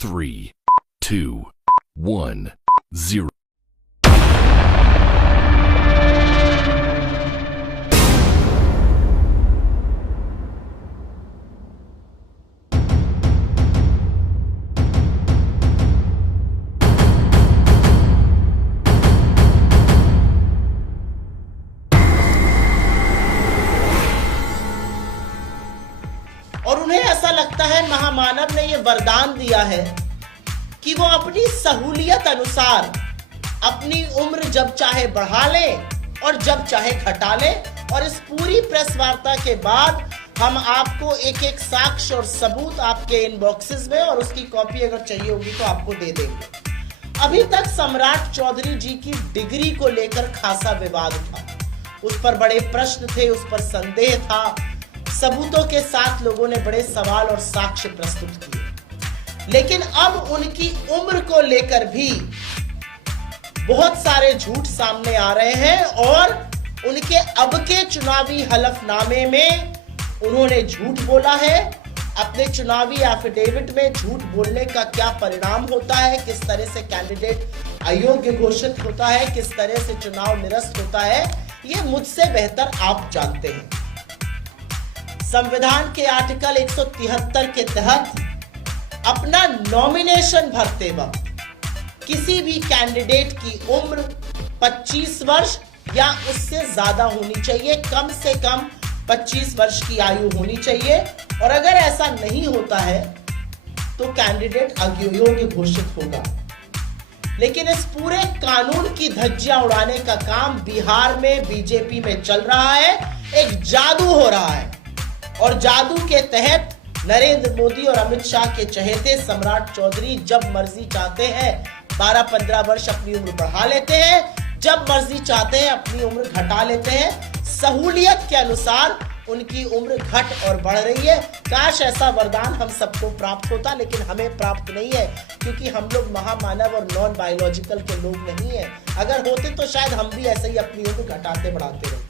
3, 2, 1, 0. और उन्हें ऐसा लगता है महामानव ने ये वरदान दिया है कि वो अपनी सहूलियत अनुसार अपनी उम्र जब चाहे बढ़ा ले और जब चाहे घटा ले। और इस पूरी प्रेस वार्ता के बाद हम आपको एक एक साक्ष्य और सबूत आपके इनबॉक्सेस में और उसकी कॉपी अगर चाहिए होगी तो आपको दे देंगे। अभी तक सम्राट चौधरी जी की डिग्री को लेकर खासा विवाद था, उस पर बड़े प्रश्न थे, उस पर संदेह था, सबूतों के साथ लोगों ने बड़े सवाल और साक्ष्य प्रस्तुत किए। लेकिन अब उनकी उम्र को लेकर भी बहुत सारे झूठ सामने आ रहे हैं और उनके अब के चुनावी हलफनामे में उन्होंने झूठ बोला है। अपने चुनावी एफिडेविट में झूठ बोलने का क्या परिणाम होता है, किस तरह से कैंडिडेट अयोग्य घोषित होता है, किस तरह से चुनाव निरस्त होता है, ये मुझसे बेहतर आप जानते हैं। संविधान के आर्टिकल 173 के तहत अपना नॉमिनेशन भरते वक्त किसी भी कैंडिडेट की उम्र 25 वर्ष या उससे ज्यादा होनी चाहिए, कम से कम 25 वर्ष की आयु होनी चाहिए। और अगर ऐसा नहीं होता है तो कैंडिडेट अयोग्य घोषित होगा। लेकिन इस पूरे कानून की धज्जियां उड़ाने का काम बिहार में बीजेपी में चल रहा है, एक जादू हो रहा है। और जादू के तहत नरेंद्र मोदी और अमित शाह के चहेते सम्राट चौधरी जब मर्जी चाहते हैं 12-15 वर्ष अपनी उम्र बढ़ा लेते हैं, जब मर्जी चाहते हैं अपनी उम्र घटा लेते हैं। सहूलियत के अनुसार उनकी उम्र घट और बढ़ रही है। काश ऐसा वरदान हम सबको प्राप्त होता, लेकिन हमें प्राप्त नहीं है क्योंकि हम लोग महामानव और नॉन बायोलॉजिकल के लोग नहीं है। अगर होते तो शायद हम भी ऐसे ही अपनी उम्र घटाते बढ़ाते रहते।